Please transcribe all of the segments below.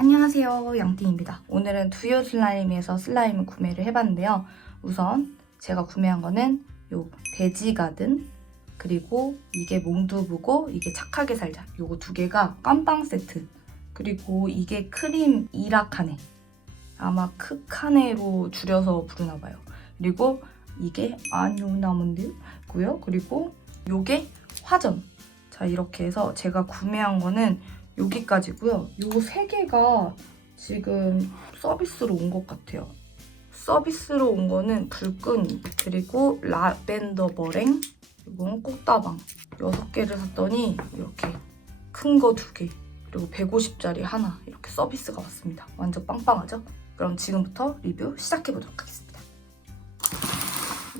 안녕하세요, 양띵입니다. 오늘은 두요 슬라임에서 슬라임을 구매를 해봤는데요. 우선 제가 구매한 거는 요 돼지가든, 그리고 이게 몽두부고 이게 착하게 살자, 요거 두 개가 깜빵 세트, 그리고 이게 크림 이라카네, 아마 크카네로 줄여서 부르나봐요. 그리고 이게 아뉴나문드고요. 그리고 요게 화전. 자, 이렇게 해서 제가 구매한 거는 여기까지고요. 요 세 개가 지금 서비스로 온 것 같아요. 서비스로 온 거는 불끈이, 그리고 라벤더 머랭, 이건 꽃다방 6개를 샀더니 이렇게 큰 거 2개, 그리고 150짜리 하나, 이렇게 서비스가 왔습니다. 완전 빵빵하죠? 그럼 지금부터 리뷰 시작해보도록 하겠습니다.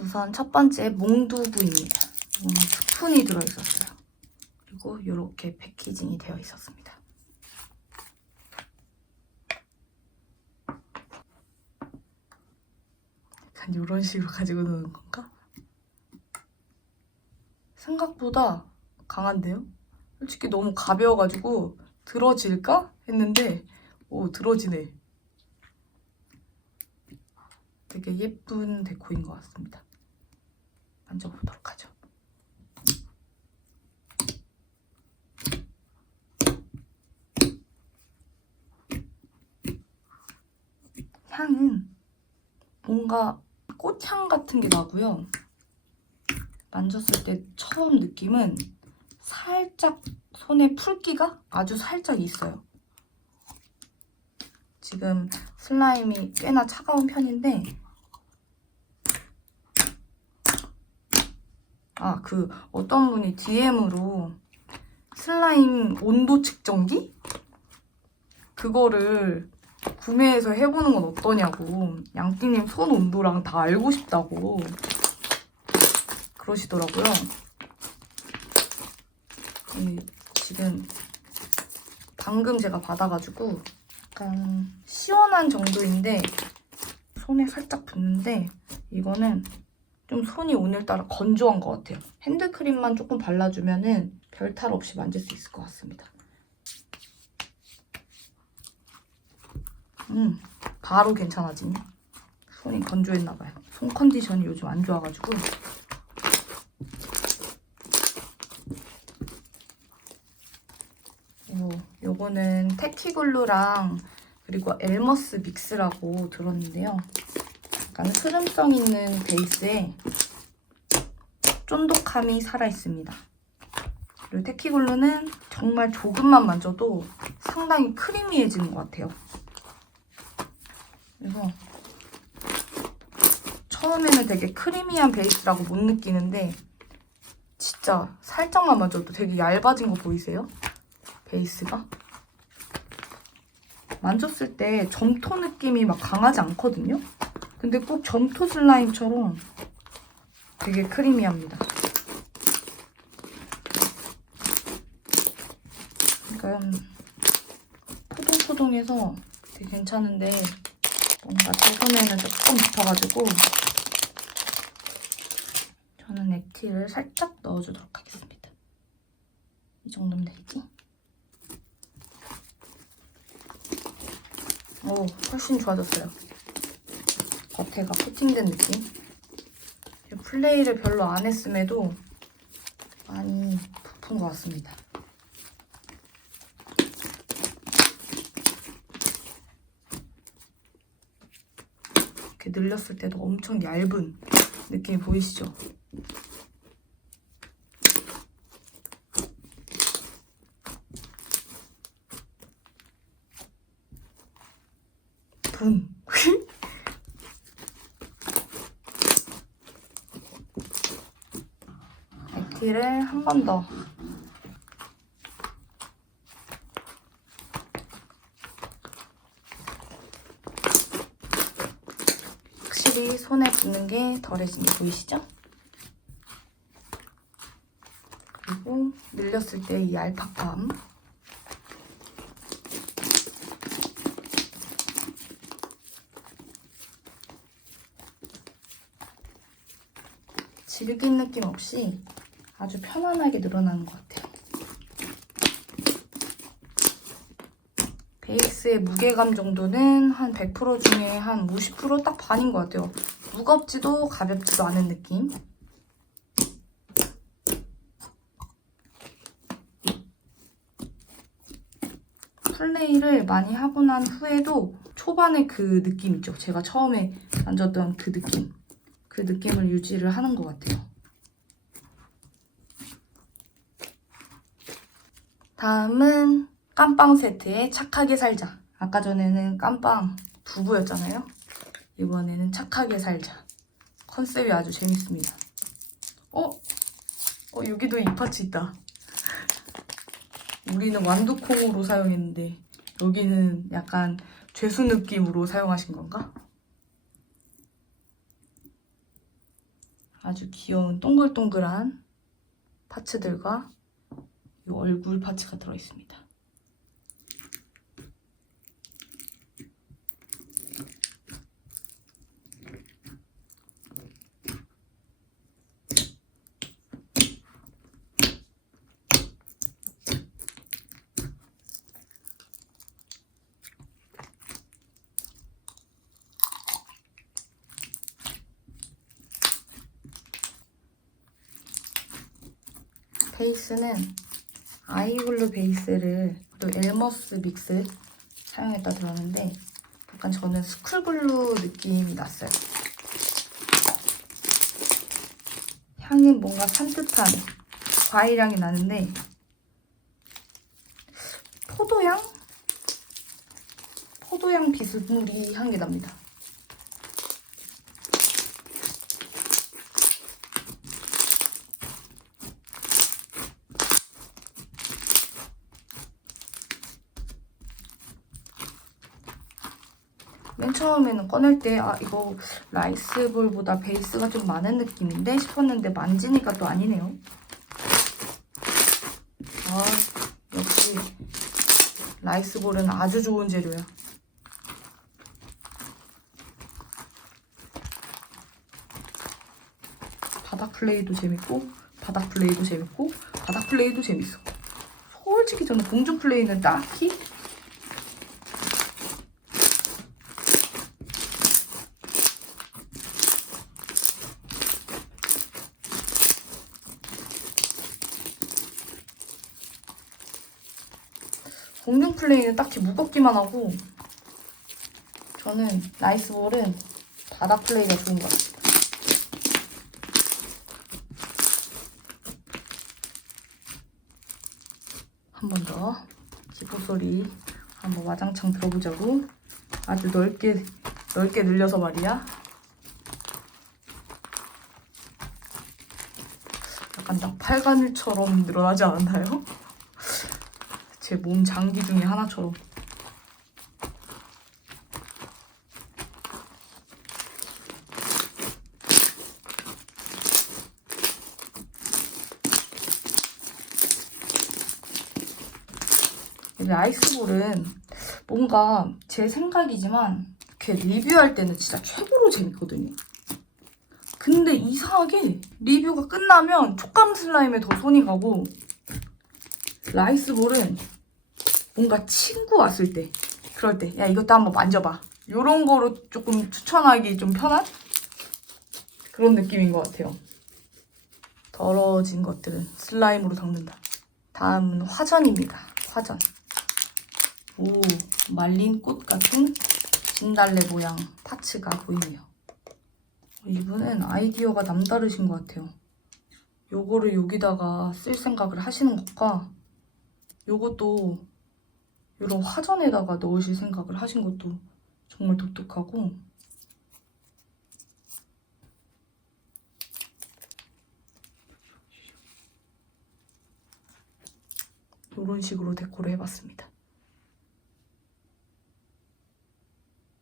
우선 첫 번째 몽두부입니다. 스푼이 들어있었어요. 그리고 이렇게 패키징이 되어 있었습니다. 약간 이런 식으로 가지고 노는 건가? 생각보다 강한데요? 솔직히 너무 가벼워가지고 들어질까? 했는데 오, 들어지네. 되게 예쁜 데코인 것 같습니다. 만져보도록 하죠. 향은 뭔가 꽃향 같은 게 나고요. 만졌을 때 처음 느낌은 살짝 손에 풀기가 아주 살짝 있어요. 지금 슬라임이 꽤나 차가운 편인데 어떤 분이 DM으로 슬라임 온도 측정기? 그거를 구매해서 해보는 건 어떠냐고, 양띵님 손 온도랑 다 알고 싶다고 그러시더라고요. 지금 방금 제가 받아가지고 약간 시원한 정도인데 손에 살짝 붙는데, 이거는 좀 손이 오늘따라 건조한 것 같아요. 핸드크림만 조금 발라주면은 별탈 없이 만질 수 있을 것 같습니다. 바로 괜찮아지네. 손이 건조했나봐요. 손 컨디션이 요즘 안 좋아가지고. 요거는 테키글루랑 그리고 엘머스 믹스라고 들었는데요. 약간 흐름성 있는 베이스에 쫀득함이 살아있습니다. 그리고 테키글루는 정말 조금만 만져도 상당히 크리미해지는 것 같아요. 그래서 처음에는 되게 크리미한 베이스라고 못 느끼는데 진짜 살짝만 만져도 되게 얇아진 거 보이세요? 베이스가? 만졌을 때 점토 느낌이 막 강하지 않거든요? 근데 꼭 점토 슬라임처럼 되게 크리미합니다. 그러니까 포동포동해서 되게 괜찮은데 뭔가 제 손에는 조금 붙어가지고 저는 액티를 살짝 넣어주도록 하겠습니다. 이 정도면 되겠지? 오, 훨씬 좋아졌어요. 겉에가 코팅된 느낌. 플레이를 별로 안 했음에도 많이 부푼 것 같습니다. 이렇게 늘렸을 때도 엄청 얇은 느낌이 보이시죠? 분! 액티를 한 번 더. 확실히 손에 붙는 게 덜해진 게 보이시죠? 그리고 늘렸을 때 이 얄팍함. 질긴 느낌 없이 아주 편안하게 늘어나는 것 같아요. 베이스 베이스의 무게감 정도는 한 100% 중에 한 50%딱 반인 것 같아요. 무겁지도 가볍지도 않은 느낌. 풀네일을 많이 하고 난 후에도 초반에 그 느낌 있죠? 제가 처음에 만졌던 그 느낌. 그 느낌을 유지를 하는 것 같아요. 다음은 깜빵 세트에 착하게 살자. 아까 전에는 깜빵 부부였잖아요. 이번에는 착하게 살자. 컨셉이 아주 재밌습니다. 여기도 이 파츠 있다. 우리는 완두콩으로 사용했는데 여기는 약간 죄수 느낌으로 사용하신 건가? 아주 귀여운 동글동글한 파츠들과 이 얼굴 파츠가 들어있습니다. 베이스는 아이글루 베이스를 또 엘머스 믹스 사용했다 들었는데 약간 저는 스쿨블루 느낌이 났어요. 향은 뭔가 산뜻한 과일향이 나는데 포도향 비스무리 향이 납니다. 맨 처음에는 꺼낼 때 이거 라이스볼보다 베이스가 좀 많은 느낌인데 싶었는데 만지니까 또 아니네요. 역시 라이스볼은 아주 좋은 재료야. 바닥 플레이도 재밌고 바닥 플레이도 재밌고 바닥 플레이도 재밌어. 솔직히 저는 공중 플레이는 딱히 공중 플레이는 딱히 무겁기만 하고 저는 라이스볼은 바닥 플레이가 좋은 것 같아요. 한 번 더 기포 소리 한번 와장창 들어보자고. 아주 넓게 늘려서 말이야. 약간 낙팔가늘처럼 늘어나지 않았나요? 제 몸 장기 중에 하나처럼. 라이스볼은 뭔가 제 생각이지만 이렇게 리뷰할 때는 진짜 최고로 재밌거든요. 근데 이상하게 리뷰가 끝나면 촉감 슬라임에 더 손이 가고 라이스볼은 뭔가 친구 왔을 때 그럴 때 야 이것도 한번 만져봐 이런 거로 조금 추천하기 좀 편한 그런 느낌인 것 같아요. 더러워진 것들은 슬라임으로 닦는다. 다음은 화전입니다. 화전. 오, 말린 꽃 같은 진달래 모양 파츠가 보이네요. 이분은 아이디어가 남다르신 것 같아요. 요거를 여기다가 쓸 생각을 하시는 것과 요것도 이런 화전에다가 넣으실 생각을 하신 것도 정말 독특하고 이런 식으로 데코를 해봤습니다.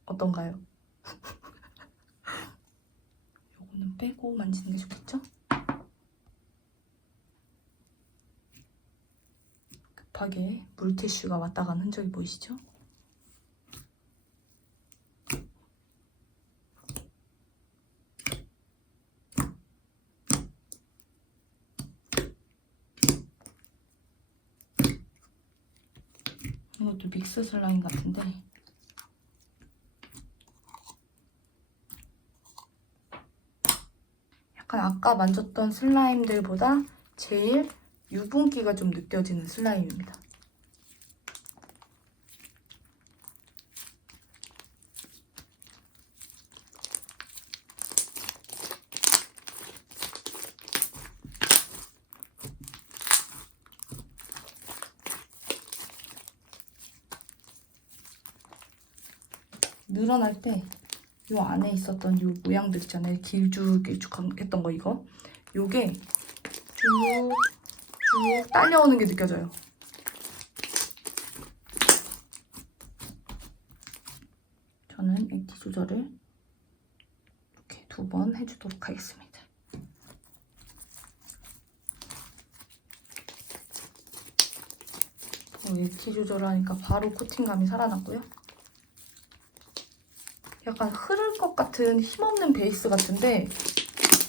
어떤가요? 요거는 빼고 만지는 게 좋겠죠? 급하게 물티슈가 왔다 간 흔적이 보이시죠? 이것도 믹스 슬라임 같은데 약간 아까 만졌던 슬라임들보다 제일 유분기가 좀 느껴지는 슬라임입니다. 늘어날 때 이 안에 있었던 이 모양들 있잖아요. 길쭉길쭉했던 거 이거. 요게 쭉 딸려오는 게 느껴져요. 저는 액티 조절을 이렇게 2번 해주도록 하겠습니다. 액티 조절하니까 바로 코팅감이 살아났고요. 약간 흐를 것 같은 힘없는 베이스 같은데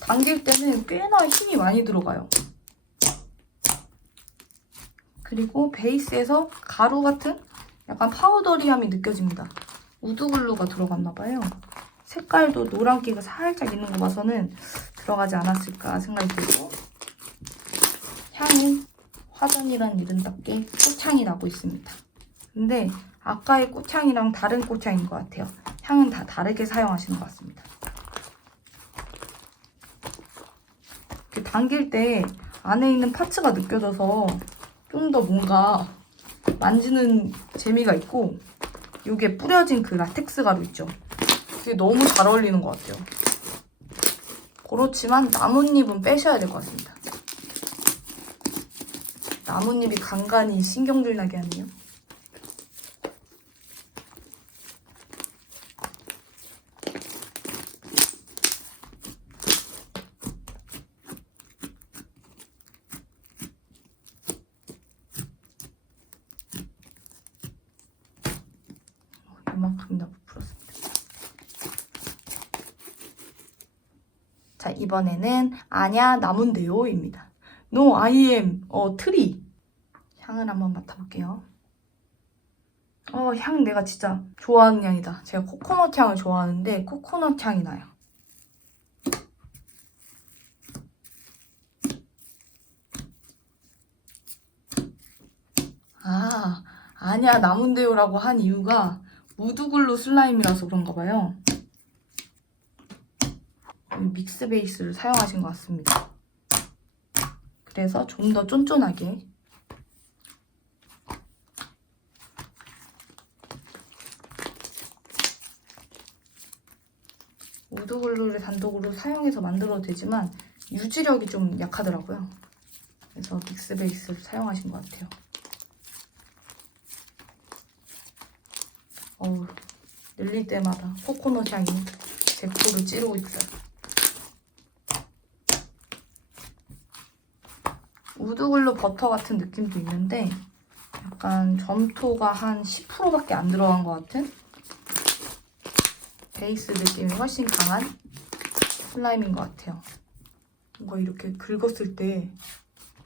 당길 때는 꽤나 힘이 많이 들어가요. 그리고 베이스에서 가루 같은 약간 파우더리함이 느껴집니다. 우드글루가 들어갔나 봐요. 색깔도 노란기가 살짝 있는 거 봐서는 들어가지 않았을까 생각이 들고 향이 화전이란 이름답게 꽃향이 나고 있습니다. 근데 아까의 꽃향이랑 다른 꽃향인 것 같아요. 향은 다 다르게 사용하시는 것 같습니다. 이렇게 당길 때 안에 있는 파츠가 느껴져서 좀 더 뭔가 만지는 재미가 있고 이게 뿌려진 그 라텍스 가루 있죠? 그게 너무 잘 어울리는 것 같아요. 그렇지만 나뭇잎은 빼셔야 될 것 같습니다. 나뭇잎이 간간히 신경질 나게 하네요. 이만큼이나 부풀었습니다. 자, 이번에는 아냐 나문데요입니다. No, I am a tree. 향을 한번 맡아볼게요. 향 내가 진짜 좋아하는 향이다. 제가 코코넛 향을 좋아하는데 코코넛 향이 나요. 아냐 나문데요라고 한 이유가 우드글루 슬라임이라서 그런가 봐요. 믹스 베이스를 사용하신 것 같습니다. 그래서 좀 더 쫀쫀하게 우드글루를 단독으로 사용해서 만들어도 되지만 유지력이 좀 약하더라고요. 그래서 믹스 베이스를 사용하신 것 같아요. 늘릴 때마다 코코넛 향이 제 코를 찌르고 있어요. 우드글루 버터 같은 느낌도 있는데 약간 점토가 한 10%밖에 안 들어간 것 같은 베이스 느낌이 훨씬 강한 슬라임인 것 같아요. 뭔가 이렇게 긁었을 때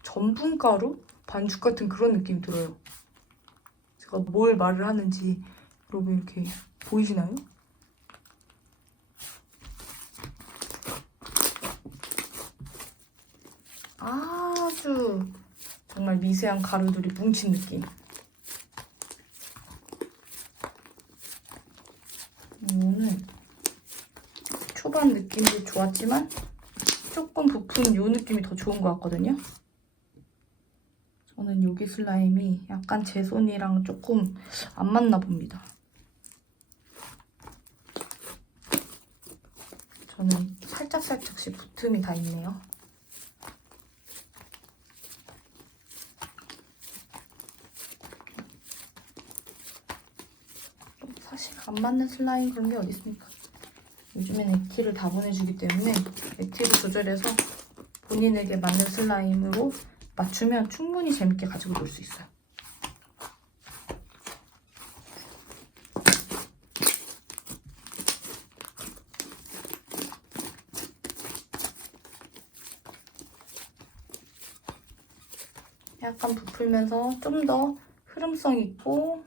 전분가루? 반죽 같은 그런 느낌이 들어요. 제가 뭘 말을 하는지 여러분 이렇게 보이시나요? 아주 정말 미세한 가루들이 뭉친 느낌. 이거는 초반 느낌도 좋았지만 조금 부푼 이 느낌이 더 좋은 것 같거든요. 저는 여기 슬라임이 약간 제 손이랑 조금 안 맞나 봅니다. 저는 살짝씩 붙음이 다 있네요. 사실 안 맞는 슬라임 그런 게 어디 있습니까? 요즘엔 액티를 다 보내주기 때문에 액티를 조절해서 본인에게 맞는 슬라임으로 맞추면 충분히 재밌게 가지고 놀 수 있어요. 약간 부풀면서 좀 더 흐름성 있고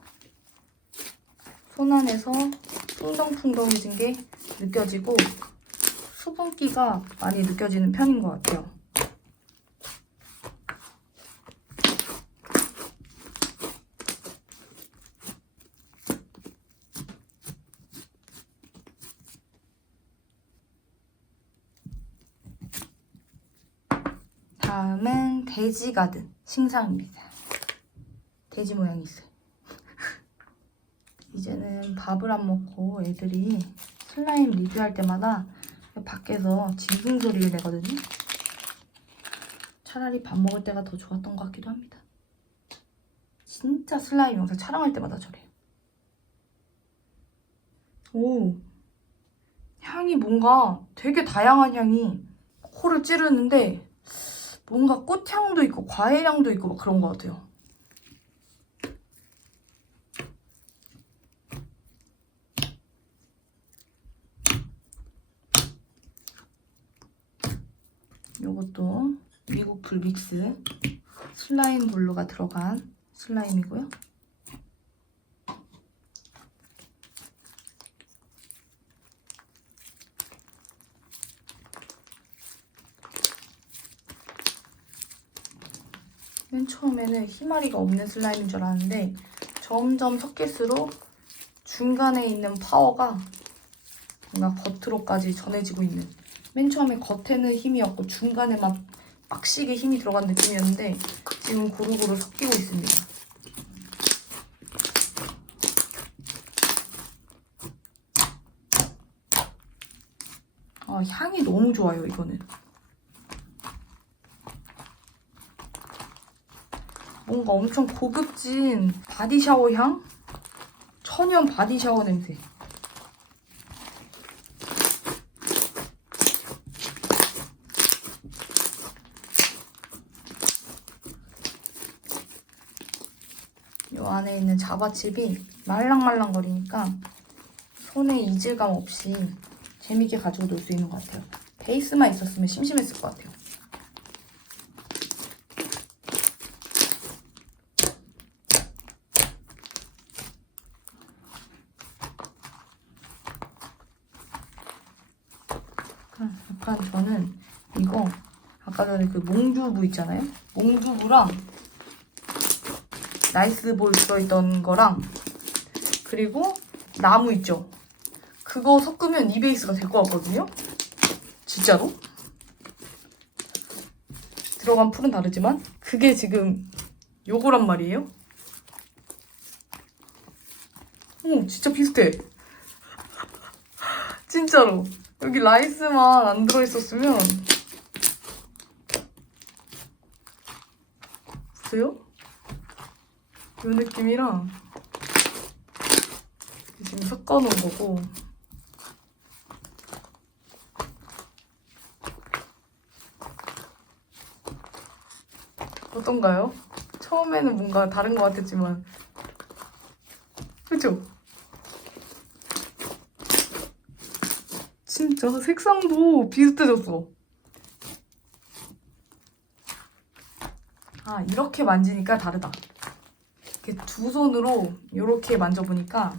손 안에서 풍덩풍덩해진 게 느껴지고 수분기가 많이 느껴지는 편인 것 같아요. 다음은 돼지 가든 신상입니다. 돼지 모양이 있어요. 이제는 밥을 안 먹고 애들이 슬라임 리뷰할 때마다 밖에서 짖은 소리를 내거든요. 차라리 밥 먹을 때가 더 좋았던 것 같기도 합니다. 진짜 슬라임 영상 촬영할 때마다 저래요. 오, 향이 뭔가 되게 다양한 향이 코를 찌르는데 뭔가 꽃향도 있고 과일향도 있고 막 그런 것 같아요. 이것도 미국 불믹스 슬라임 볼로가 들어간 슬라임이고요. 맨 처음에는 희마리가 없는 슬라임인 줄 알았는데 점점 섞일수록 중간에 있는 파워가 뭔가 겉으로까지 전해지고 있는, 맨 처음에 겉에는 힘이 없고 중간에만 빡시게 힘이 들어간 느낌이었는데 지금 고루고루 섞이고 있습니다. 아, 향이 너무 좋아요, 이거는. 뭔가 엄청 고급진 바디샤워 향? 천연 바디샤워 냄새. 이 안에 있는 자바칩이 말랑말랑거리니까 손에 이질감 없이 재밌게 가지고 놀 수 있는 것 같아요. 베이스만 있었으면 심심했을 것 같아요. 약간 저는 이거 아까 전에 그 몽두부 있잖아요? 몽두부랑 나이스볼 들어있던 거랑 그리고 나무 있죠? 그거 섞으면 이 베이스가 될 것 같거든요? 진짜로? 들어간 풀은 다르지만 그게 지금 요거란 말이에요? 오, 진짜 비슷해. 진짜로. 여기 라이스만 안 들어있었으면 보세요? 이 느낌이랑 지금 섞어놓은 거고 어떤가요? 처음에는 뭔가 다른 것 같았지만 그쵸? 진짜 색상도 비슷해졌어. 아, 이렇게 만지니까 다르다. 이렇게 두 손으로 이렇게 만져보니까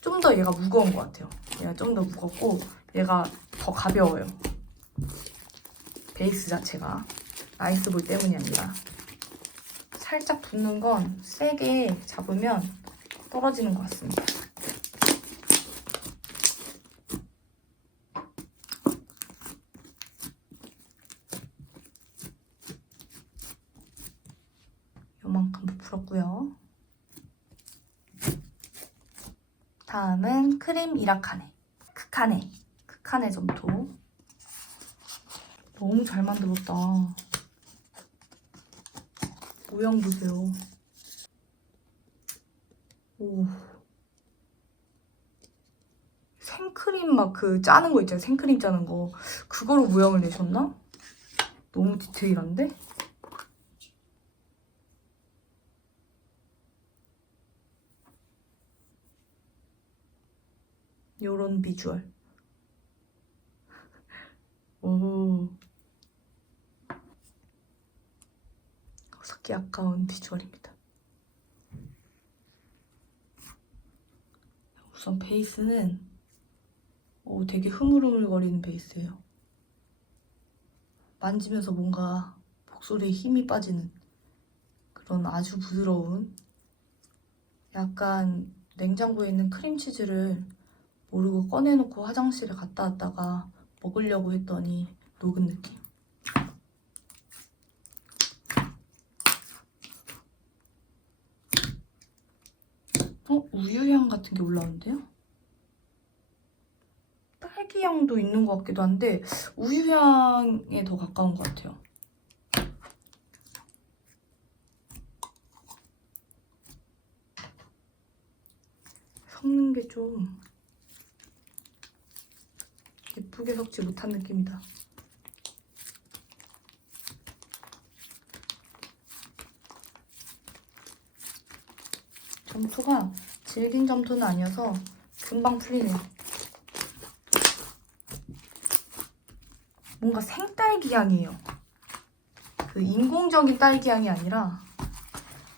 좀 더 얘가 무거운 것 같아요. 얘가 좀 더 무겁고 얘가 더 가벼워요. 베이스 자체가 아이스볼 때문이 아니라 살짝 붙는 건 세게 잡으면 떨어지는 것 같습니다. 요만큼 부풀었고요. 다음은 크림 이라카네, 크카네 점토. 너무 잘 만들었다. 모양 보세요. 오. 생크림 막 그 짜는 거 있잖아요. 생크림 짜는 거. 그거로 모양을 내셨나? 너무 디테일한데? 요런 비주얼. 오. 하기 아까운 비주얼입니다. 우선 베이스는 되게 흐물흐물거리는 베이스예요. 만지면서 뭔가 목소리에 힘이 빠지는 그런 아주 부드러운, 약간 냉장고에 있는 크림치즈를 모르고 꺼내놓고 화장실에 갔다 왔다가 먹으려고 했더니 녹은 느낌. 우유향 같은 게 올라오는데요? 딸기향도 있는 것 같기도 한데 우유향에 더 가까운 것 같아요. 섞는 게 좀 예쁘게 섞지 못한 느낌이다. 점토가 질긴 점토는 아니어서 금방 풀리네요. 뭔가 생딸기 향이에요. 그 인공적인 딸기 향이 아니라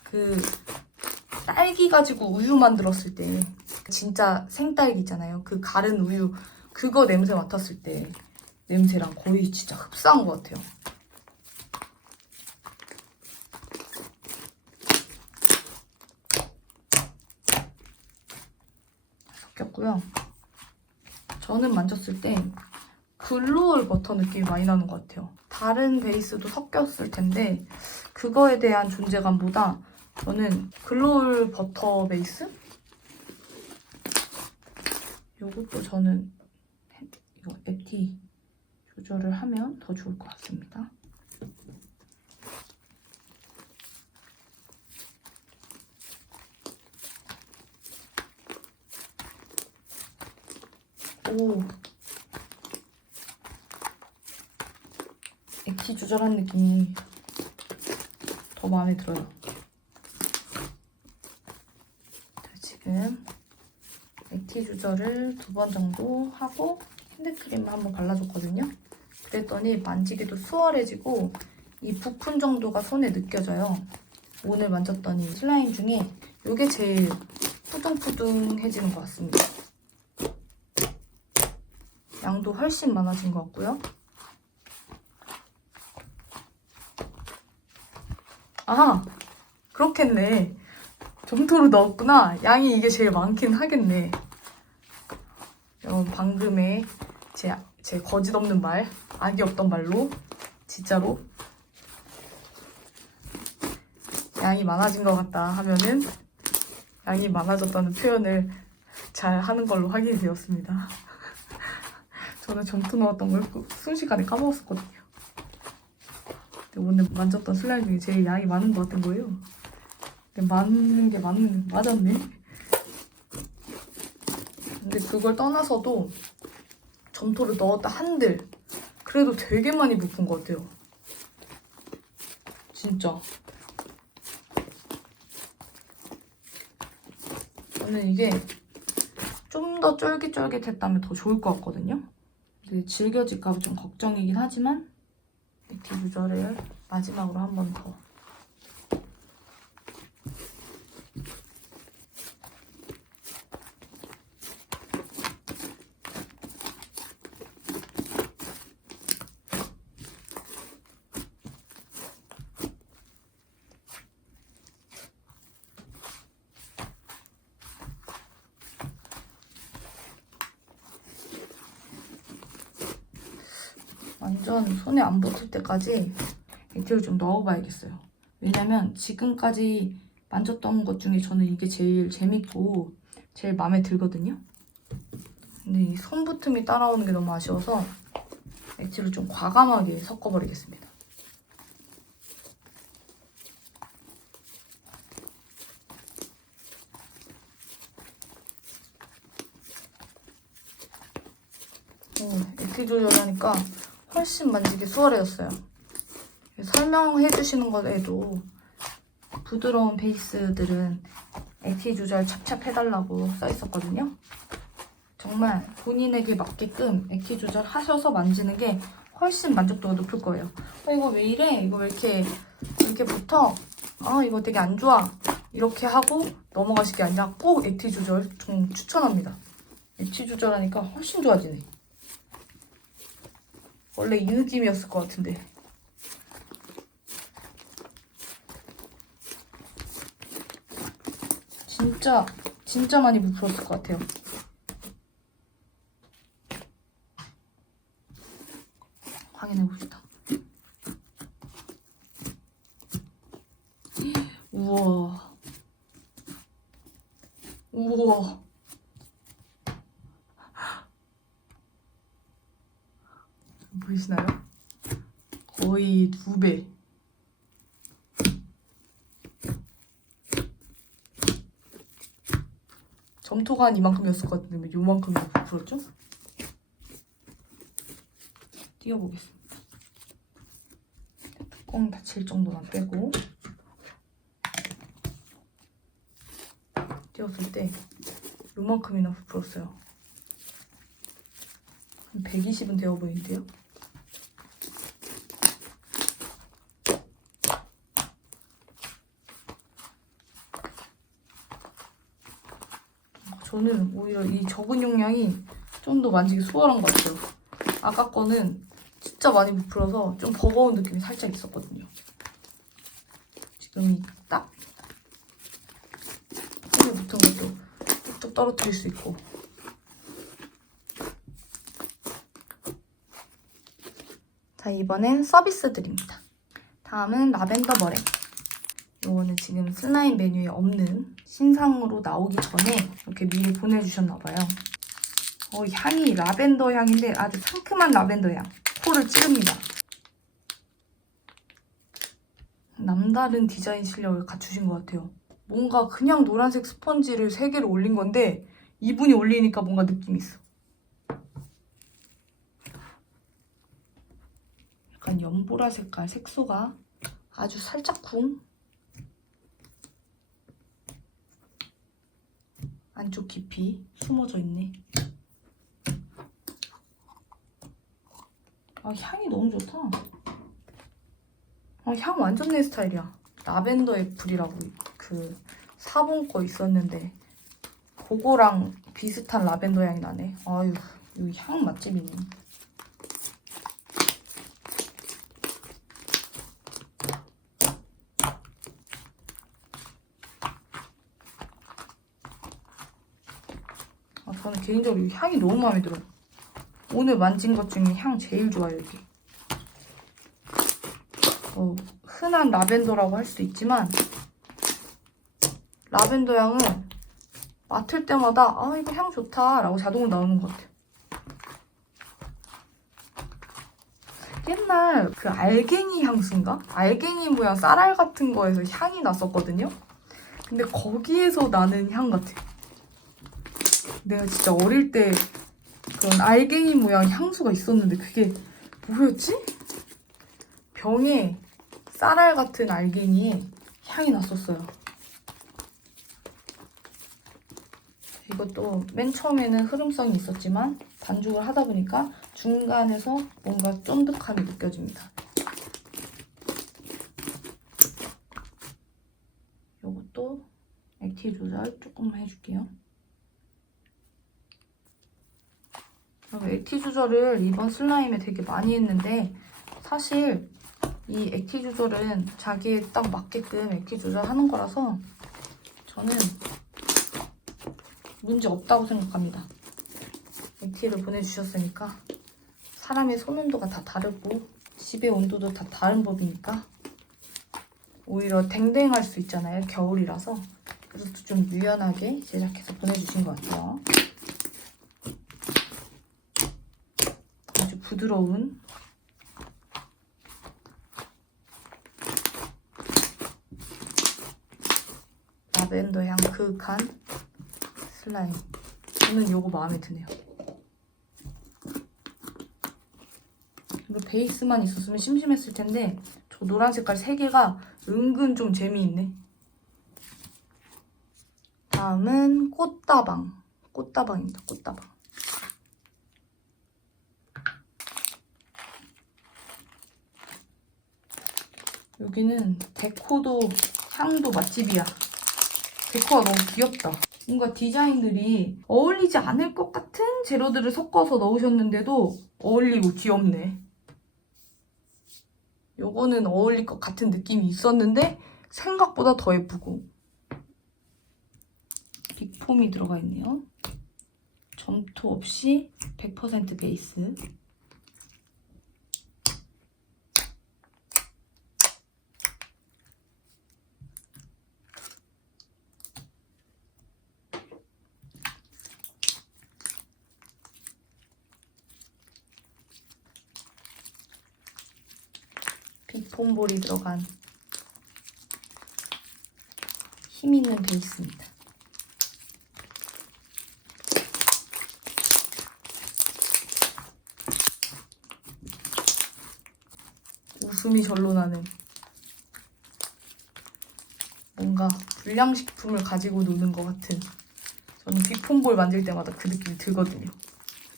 그 딸기 가지고 우유 만들었을 때 진짜 생딸기 있잖아요. 그 갈은 우유 그거 냄새 맡았을 때 냄새랑 거의 진짜 흡사한 것 같아요. 섞였고요. 저는 만졌을 때 글로울 버터 느낌이 많이 나는 것 같아요. 다른 베이스도 섞였을 텐데 그거에 대한 존재감보다 저는 글로울 버터 베이스? 요것도 저는 이거 액티 조절을 하면 더 좋을 것 같습니다. 오, 액티 조절한 느낌이 더 마음에 들어요. 자, 지금 액티 조절을 2번 정도 하고 핸드크림을 한번 발라줬거든요. 그랬더니 만지기도 수월해지고 이 부푼 정도가 손에 느껴져요. 오늘 만졌더니 슬라임 중에 이게 제일 푸둥푸둥해지는 것 같습니다. 양도 훨씬 많아진 것 같고요. 아, 그렇겠네. 점토를 넣었구나. 양이 이게 제일 많긴 하겠네. 여러분, 방금의 제 거짓 없는 말, 악이 없던 말로 진짜로 양이 많아진 것 같다 하면은 양이 많아졌다는 표현을 잘 하는 걸로 확인이 되었습니다. 저는 점토 넣었던 걸 순식간에 까먹었었거든요. 근데 오늘 만졌던 슬라임 중에 제일 양이 많은 것 같은 거예요. 근데 맞았네. 근데 그걸 떠나서도 점토를 넣었다 한들 그래도 되게 많이 부푼 것 같아요. 진짜. 저는 이게 좀 더 쫄깃쫄깃했다면 더 좋을 것 같거든요. 근데 질겨질까 봐 좀 걱정이긴 하지만 액티 조절을 마지막으로 한 번 더. 완전 손에 안 붙을 때까지 액티를 좀 넣어봐야겠어요. 왜냐면 지금까지 만졌던 것 중에 저는 이게 제일 재밌고 제일 마음에 들거든요. 근데 이 손붙음이 따라오는 게 너무 아쉬워서 액티를 좀 과감하게 섞어버리겠습니다. 액티 조절하니까 훨씬 만지기 수월해졌어요. 설명해 주시는 것에도 부드러운 베이스들은 액티 조절 찹찹 해달라고 써있었거든요. 정말 본인에게 맞게끔 액티 조절 하셔서 만지는 게 훨씬 만족도가 높을 거예요. 이거 왜 이래? 이거 왜 이렇게 붙어? 아 이거 되게 안 좋아 이렇게 하고 넘어가실 게 아니라 꼭 액티 조절 좀 추천합니다. 액티 조절하니까 훨씬 좋아지네. 원래 이 느낌이었을 것 같은데. 진짜 많이 부풀었을 것 같아요. 확인해 봅시다. 우와. 우와. 보이시나요? 거의 2배. 점토가 한 이만큼이었을 것 같은데 왜 요만큼이나 부풀었죠? 띄워보겠습니다. 뚜껑 닫힐 정도만 빼고 띄웠을 때 요만큼이나 부풀었어요. 한 120은 되어 보이는데요? 저는 오히려 이 적은 용량이 좀 더 만지기 수월한 것 같아요. 아까 거는 진짜 많이 부풀어서 좀 버거운 느낌이 살짝 있었거든요. 지금 딱 손에 붙은 것도 뚝뚝 떨어뜨릴 수 있고. 자, 이번엔 서비스들입니다. 다음은 라벤더 머랭. 이거는 지금 슬라임 메뉴에 없는 신상으로 나오기 전에 이렇게 미리 보내주셨나봐요. 향이 라벤더 향인데 아주 상큼한 라벤더 향. 코를 찌릅니다. 남다른 디자인 실력을 갖추신 것 같아요. 뭔가 그냥 노란색 스펀지를 3개를 올린 건데 이분이 올리니까 뭔가 느낌이 있어. 약간 연보라 색깔 색소가 아주 살짝쿵 안쪽 깊이 숨어져 있네. 아, 향이 너무 좋다. 향 완전 내 스타일이야. 라벤더 애플이라고 그 사본 거 있었는데 그거랑 비슷한 라벤더 향이 나네. 아유, 여기 향 맛집이네. 저는 개인적으로 이 향이 너무 마음에 들어요. 오늘 만진 것 중에 향 제일 좋아요, 이게. 흔한 라벤더라고 할 수도 있지만 라벤더 향은 맡을 때마다 아 이거 향 좋다 라고 자동으로 나오는 것 같아요. 옛날 그 알갱이 향수인가? 알갱이 모양 쌀알 같은 거에서 향이 났었거든요. 근데 거기에서 나는 향 같아. 내가 진짜 어릴 때 그런 알갱이 모양 향수가 있었는데 그게 뭐였지? 병에 쌀알 같은 알갱이에 향이 났었어요. 이것도 맨 처음에는 흐름성이 있었지만 반죽을 하다 보니까 중간에서 뭔가 쫀득함이 느껴집니다. 이것도 액티 조절 조금만 해줄게요. 액티 조절을 이번 슬라임에 되게 많이 했는데 사실 이 액티 조절은 자기에 딱 맞게끔 액티 조절하는 거라서 저는 문제 없다고 생각합니다. 액티를 보내주셨으니까 사람의 손 온도가 다 다르고 집의 온도도 다 다른 법이니까 오히려 댕댕할 수 있잖아요. 겨울이라서. 그래서 좀 유연하게 제작해서 보내주신 것 같아요. 아주 부드러운 라벤더 향 그윽한 슬라임. 저는 이거 마음에 드네요. 이거 베이스만 있었으면 심심했을 텐데 저 노란 색깔 3개가 은근 좀 재미있네. 다음은 꽃다방. 꽃다방입니다. 꽃다방. 여기는 데코도 향도 맛집이야. 데코가 너무 귀엽다. 뭔가 디자인들이 어울리지 않을 것 같은 재료들을 섞어서 넣으셨는데도 어울리고 귀엽네. 요거는 어울릴 것 같은 느낌이 있었는데 생각보다 더 예쁘고. 빅폼이 들어가 있네요. 점토 없이 100% 베이스. 빅폼볼이 들어간 힘있는 베이스입니다. 웃음이 절로 나는 뭔가 불량식품을 가지고 노는 것 같은, 저는 빅폼볼 만질 때마다 그 느낌이 들거든요.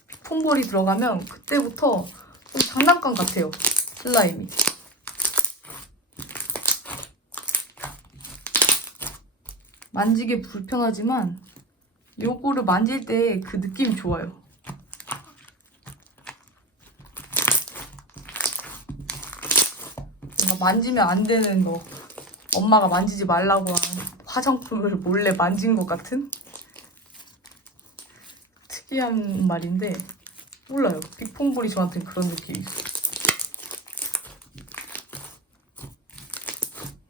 빅폼볼이 들어가면 그때부터 좀 장난감 같아요, 슬라임이. 만지기 불편하지만 요거를 만질 때 그 느낌이 좋아요. 뭔가 만지면 안 되는 거, 엄마가 만지지 말라고 한 화장품을 몰래 만진 것 같은 특이한 말인데, 몰라요. 빅폼볼이 저한테는 그런 느낌이 있어요.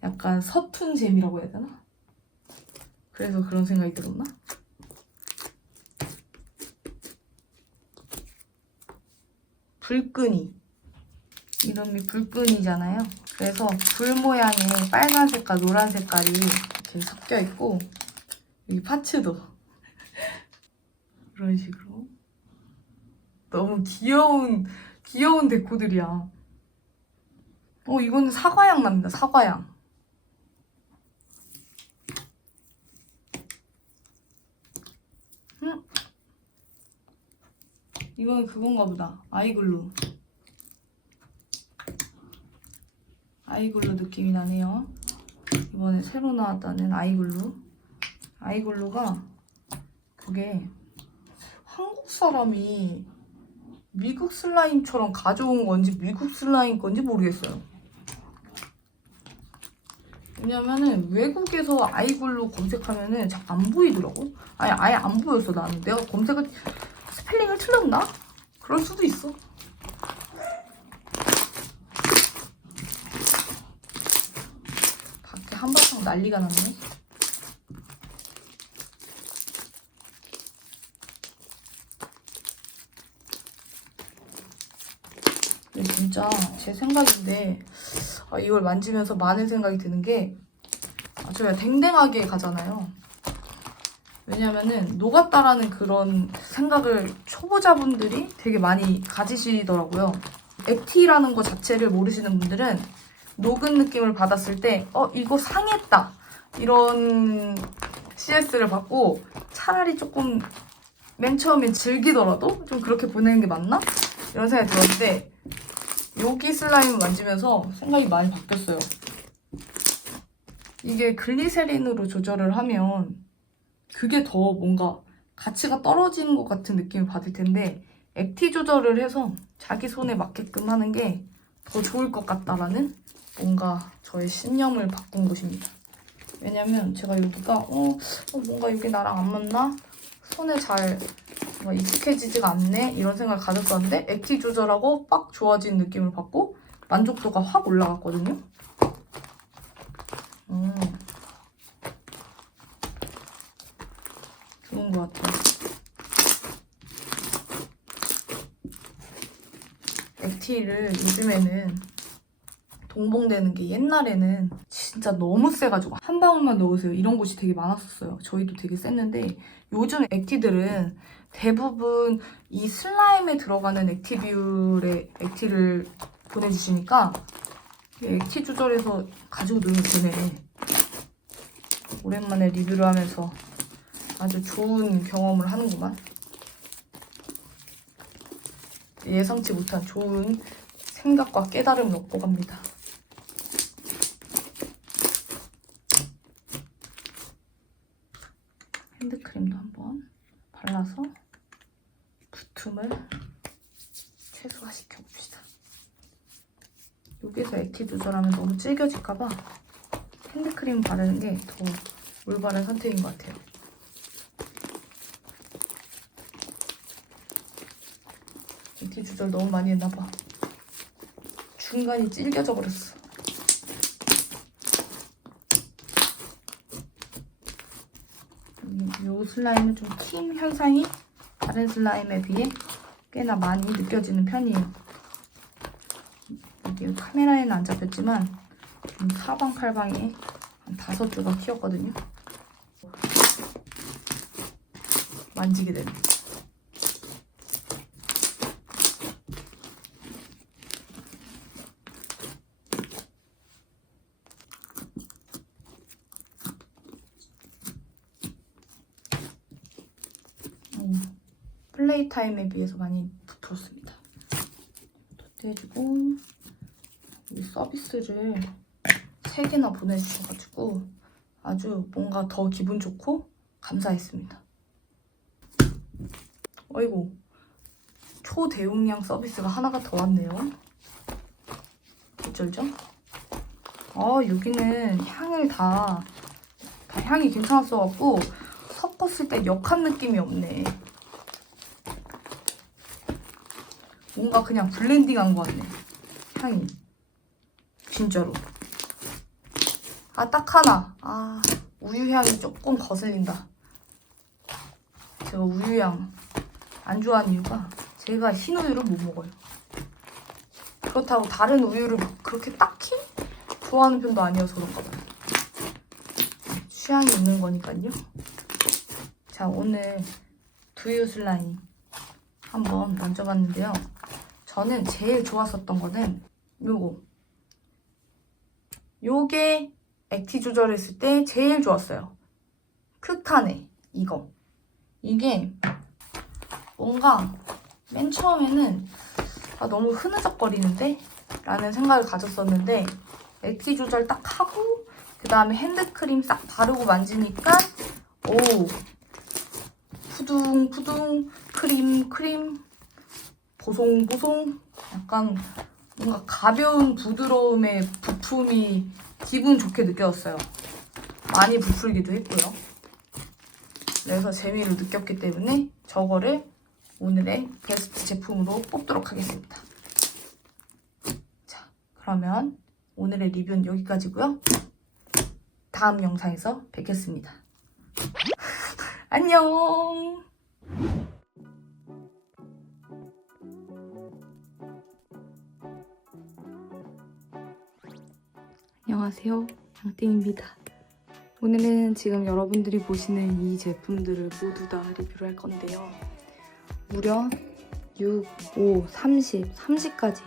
약간 서툰 재미라고 해야 되나? 그래서 그런 생각이 들었나? 불끈이. 이름이 불끈이잖아요. 그래서 불 모양의 빨간 색깔, 노란 색깔이 이렇게 섞여 있고, 여기 파츠도 이런 식으로. 너무 귀여운 데코들이야. 이거는 사과향 납니다, 사과향. 이거는 그건가 보다. 아이글루 느낌이 나네요. 이번에 새로 나왔다는 아이글루가 그게 한국 사람이 미국 슬라임처럼 가져온 건지 미국 슬라임 건지 모르겠어요. 왜냐면은 외국에서 아이글루 검색하면은 잘 안 보이더라고. 아니, 아예 안 보였어. 나는 내가 스펠링을 틀렸나? 그럴 수도 있어. 밖에 한바탕 난리가 났네. 근데 진짜 제 생각인데, 이걸 만지면서 많은 생각이 드는 게, 저희가 댕댕하게 가잖아요. 왜냐면은 녹았다라는 그런 생각을 초보자분들이 되게 많이 가지시더라고요. 액티라는 거 자체를 모르시는 분들은 녹은 느낌을 받았을 때 이거 상했다 이런 CS를 받고, 차라리 조금 맨 처음에 즐기더라도 좀 그렇게 보내는 게 맞나? 이런 생각이 들었는데, 여기 슬라임을 만지면서 생각이 많이 바뀌었어요. 이게 글리세린으로 조절을 하면 그게 더 뭔가 가치가 떨어지는 것 같은 느낌을 받을 텐데, 액티 조절을 해서 자기 손에 맞게끔 하는 게 더 좋을 것 같다라는 뭔가 저의 신념을 바꾼 곳입니다. 왜냐면 제가 여기가 뭔가 이게 나랑 안 맞나? 손에 잘 익숙해지지가 않네? 이런 생각을 가졌었는데, 액티 조절하고 빡 좋아진 느낌을 받고 만족도가 확 올라갔거든요. 좋은 것 같아요. 액티를 요즘에는 동봉되는 게, 옛날에는 진짜 너무 세가지고 한 방울만 넣으세요 이런 곳이 되게 많았었어요. 저희도 되게 셌는데, 요즘 액티들은 대부분 이 슬라임에 들어가는 액티비율의 액티를 보내주시니까 액티 조절해서 가지고 놀면 되네. 오랜만에 리뷰를 하면서 아주 좋은 경험을 하는구만. 예상치 못한 좋은 생각과 깨달음을 얻고 갑니다. 발라서 붙음을 최소화시켜 봅시다. 여기서 액티 조절하면 너무 질겨질까봐 핸드크림 바르는 게 더 올바른 선택인 것 같아요. 액티 조절 너무 많이 했나봐. 중간이 질겨져 버렸어. 이 슬라임은 좀 킴 현상이 다른 슬라임에 비해 꽤나 많이 느껴지는 편이에요. 이게 카메라에는 안 잡혔지만 사방팔방에 한 5조각 튀었거든요. 만지게 되네. 플레이 타임에 비해서 많이 부풀었습니다. 덧대주고 이 서비스를 3개나 보내주셔가지고 아주 뭔가 더 기분 좋고 감사했습니다. 어이구, 초대용량 서비스가 하나가 더 왔네요. 어쩔죠? 여기는 향을 다 향이 괜찮았어갖고 섞었을 때 역한 느낌이 없네. 뭔가 그냥 블렌딩한 것 같네, 향이. 진짜로. 딱 하나. 우유 향이 조금 거슬린다. 제가 우유 향 안 좋아하는 이유가 제가 흰 우유를 못 먹어요. 그렇다고 다른 우유를 그렇게 딱히 좋아하는 편도 아니어서 그런가 봐요. 취향이 있는 거니까요. 자, 오늘 두유 슬라임 한번 만져봤는데요. 저는 제일 좋았었던 거는 요게 액티 조절했을 때 제일 좋았어요. 크카네 이거. 이게 뭔가 맨 처음에는 너무 흐느적거리는데? 라는 생각을 가졌었는데 액티 조절 딱 하고 그 다음에 핸드크림 싹 바르고 만지니까 푸둥푸둥 크림 보송보송 약간 뭔가 가벼운 부드러움의 부품이 기분 좋게 느껴졌어요. 많이 부풀기도 했고요. 그래서 재미를 느꼈기 때문에 저거를 오늘의 베스트 제품으로 뽑도록 하겠습니다. 자, 그러면 오늘의 리뷰는 여기까지고요. 다음 영상에서 뵙겠습니다. 안녕! 안녕하세요, 양띵입니다. 오늘은 지금 여러분들이 보시는 이 제품들을 모두 다 리뷰를 할 건데요. 무려 6, 5, 30까지